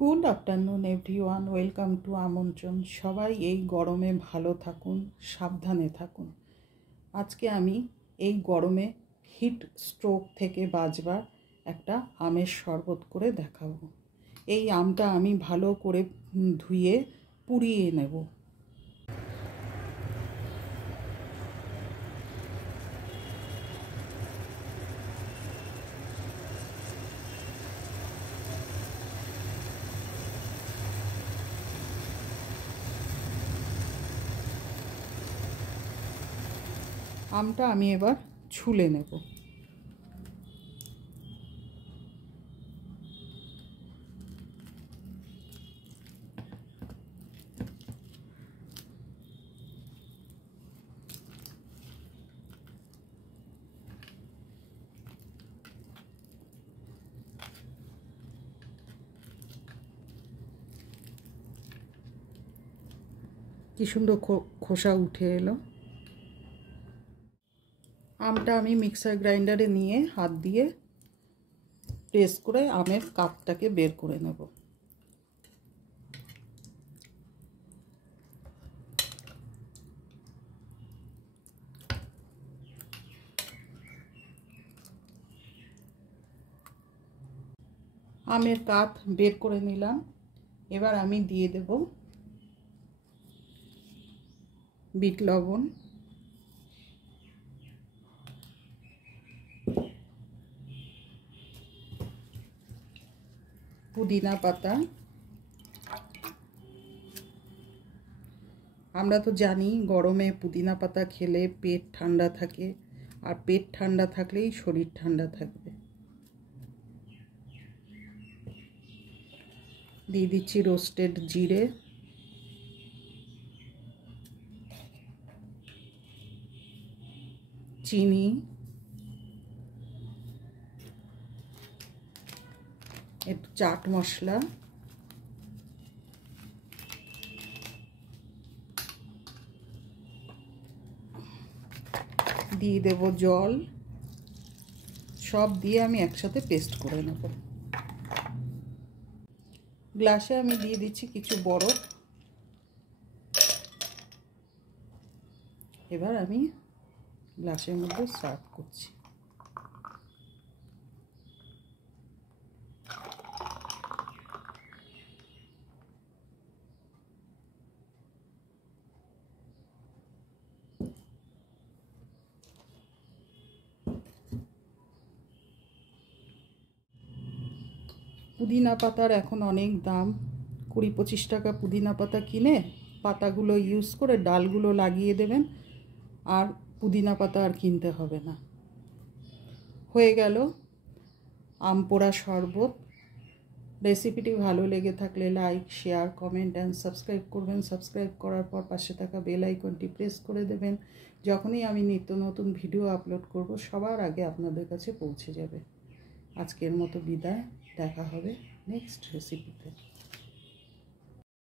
Good afternoon everyone, welcome to আমন্ত্রণ। সবাই এই গরমে ভালো থাকুন, সাবধানে থাকুন। আজকে আমি এই গরমে হিট স্ট্রোক থেকে বাঁচবার একটা আমের শরবত করে দেখাবো। এই আমটা আমি ভালো করে ধুয়ে পুড়িয়ে নেব। আমটা আমি এবার ছুলে নেব। কি সুন্দর খোসা উঠে এলো। আমটা আমি মিক্সার গ্রাইন্ডারে নিয়ে হাত দিয়ে প্রেস করে আমের কাপটাকে বের করে নেব। আমের কাপ বের করে নিলাম। এবার আমি দিয়ে দেব বিট লবণ, পুদিনা পাতা। আমরা তো জানি গরমে পুদিনা পাতা খেলে পেট ঠান্ডা থাকে, আর পেট ঠান্ডা থাকলেই শরীর ঠান্ডা থাকবে। দিয়ে দিচ্ছি রোস্টেড জিরে, চিনি, একটু চাট মশলা, দিয়ে দেব জল। সব দিয়ে আমি একসাথে পেস্ট করে নেব। গ্লাসে আমি দিয়ে দিচ্ছি কিছু বরফ। এবার আমি গ্লাসের মধ্যে সার্ভ করছি। পুদিনা পাতার এখন অনেক দাম, 20-25 টাকা পুদিনা পাতা কিনে পাতাগুলো ইউজ করে ডালগুলো লাগিয়ে দেবেন, আর পুদিনা পাতা আর কিনতে হবে না। হয়ে গেল আম পোড়া শরবত। রেসিপিটি ভালো লেগে থাকলে like, share, comment and subscribe করবেন। সাবস্ক্রাইব করার পর পাশে থাকা বেল আইকনটি প্রেস করে দেবেন। যখনই আমি নিত্য নতুন ভিডিও আপলোড করব সবার আগে আপনাদের কাছে পৌঁছে যাবে। আজকের মতো বিদায়, দেখা হবে নেক্সট রেসিপিতে।